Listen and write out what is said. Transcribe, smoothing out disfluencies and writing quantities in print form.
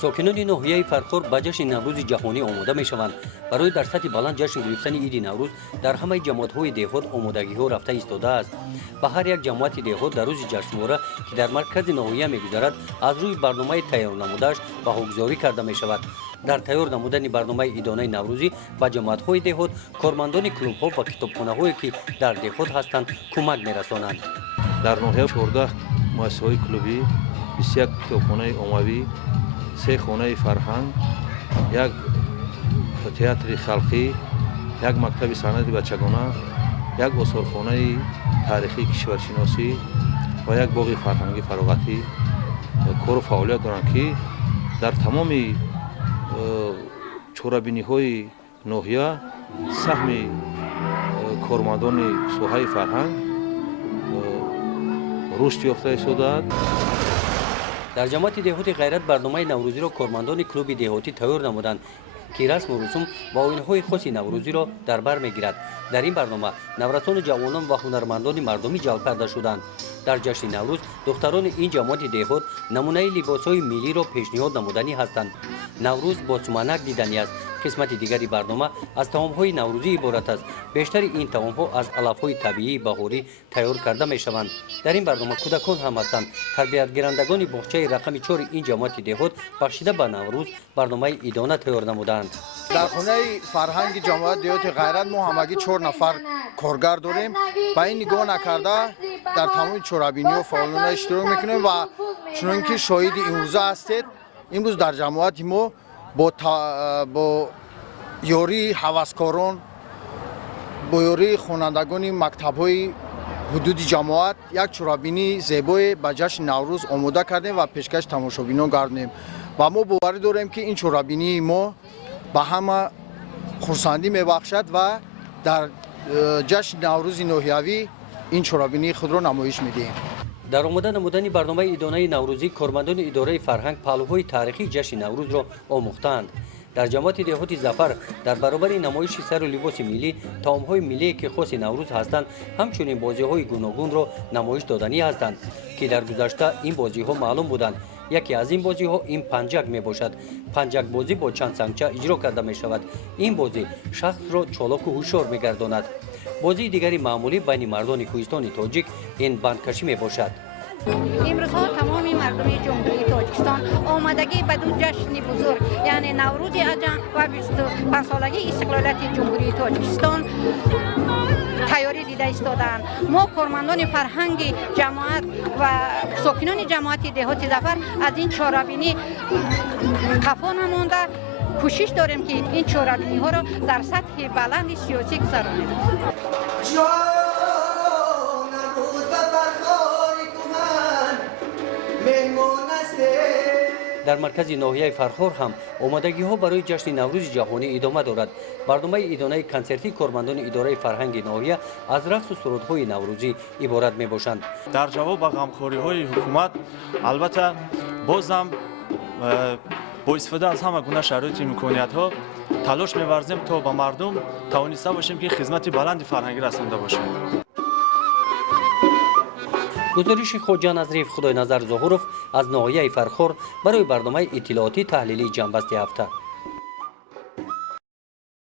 ساکنان ناحیه فرخور به جشن نوروز جهانی آماده میشوند. برای در سطح بلند جشن گرفتن عید نوروز در همه جماعت‌های دهات آمادگی‌ها رفته ایستاده است. به هر یک جماعت دهات در روز جشنواره که در مرکز ناحیه می‌گذرد از روی برنامه تیار نموده‌اش به‌گذاری کرده می‌شود. در تیار نمودن برنامه عیدانه نوروزی به جماعت‌های دهات کارمندان کلوب‌ها و کتابخانه‌هایی که در دهات هستند کمک می‌رسانند. در ناحیه 14 مؤسسه‌های کلوبی، 21 کتابخانه عمومی، 3 خانه فرهنگ، یک تئاتر خلقی، یک مکتب صنعت بچگانه، یک آثارخانه تاریخی کشورشناسی و یک باغ فرهنگی فراغتی کار و فعالیت دارند که در تمام چورابینی‌های ناحیه سهم کارمندان ساحه فرهنگ رشد یافته ایستاده. در جماعت دهات غیرت برنامه نوروزی را کارمندان کلوب دهاتی تیار نمودند که رسم و رسوم و آیین‌های خاص نوروزی را در بر میگیرد. در این برنامه نورسان جوانان و هنرمندان مردمی جلب کرده شدند. در جشن نوروز دختران این جماعت دهات نمونه لباس‌های ملی را پیشنهاد نمودنی هستند. نوروز با سمنک دیدنی است. قسمت دیگری برنامه از طعام‌های نوروزی عبارت است. بیشتر این طعام‌ها از علف‌های طبیعی بهاری تیار کرده می‌شوند. در این برنامه کودکان هم هستند. تربیت‌گیرندگان باغچه رقم 4 این جماعت دهات بخشیده به نوروز برنامه عیدانه تیار نمودند. در خانه فرهنگ جماعت دهات غیرت ما همگی 4 نفر کارگر داریم. با این نگاه نکرده در تمام چورابینی و فعالان اشتراک میکنیم و چون که شاهد امروز هستید، امروز در جماعت ما با یاری هوسکاران، با یاری خوانندگان مکتب‌های حدود جماعت یک چورابینی زیبای به جشن نوروز آماده کردیم و پیشکش تماشابینان گردیم و ما باور داریم که این چورابینی ما به همه خرسندی میبخشد و در جشن نوروز ناحیوی این چورابینی خود را نمایش میدهیم. در آماده نمودن برنامه عیدانه نوروزی کارمندان اداره فرهنگ پهلوهای تاریخی جشن نوروز را آموختند. در جماعت دهات ظفر در برابر نمایش سر و لباس ملی، طعام‌های ملی که خاص نوروز هستند، همچنین بازی‌های گوناگون را نمایش دادنی هستند که در گذشته این بازی‌ها معلوم بودند. یکی از این بازی‌ها این پنجک میباشد. پنجک بازی با چند سنگچه اجرا کرده می‌شود. این بازی شخص را چالاک و هوشیار می‌گرداند. بازی دیگری معمولی بین مردان کوهستان تاجیک این بندکشی میباشد. امروزها تمام مردم جمهوری تاجیکستان آمادگی به دو جشن بزرگ یعنی نوروز اجان و 25 سالگی استقلالیت جمهوری تاجیکستان تیاری دیده ایستادند. ما کارمندان فرهنگ جماعت و ساکنان جماعت دهات ظفر از این چهاربینی خفا نمانده کوشش داریم که این چهاربینی ها را در سطح بلند سیاسی گذرانیم. در مرکز ناحیه فرخور هم آمادگی ها برای جشن نوروز جهانی ادامه دارد. برنامه عیدانه کنسرتی کارمندان اداره فرهنگ ناحیه از رقص و سرودهای نوروزی عبارت می باشند. در جواب به غمخوری های حکومت البته بازم با استفاده از همه گونه شرایط امکانیت ها تلاش می‌ورزیم تا به مردم توانسته باشیم که خدمت بلند فرهنگی رسانده باشیم. گزارش خوجان از ریف خدای نظر ظهورов از ناحیه فرخور برای برنامه اطلاعاتی تحلیلی جنبسته هفته.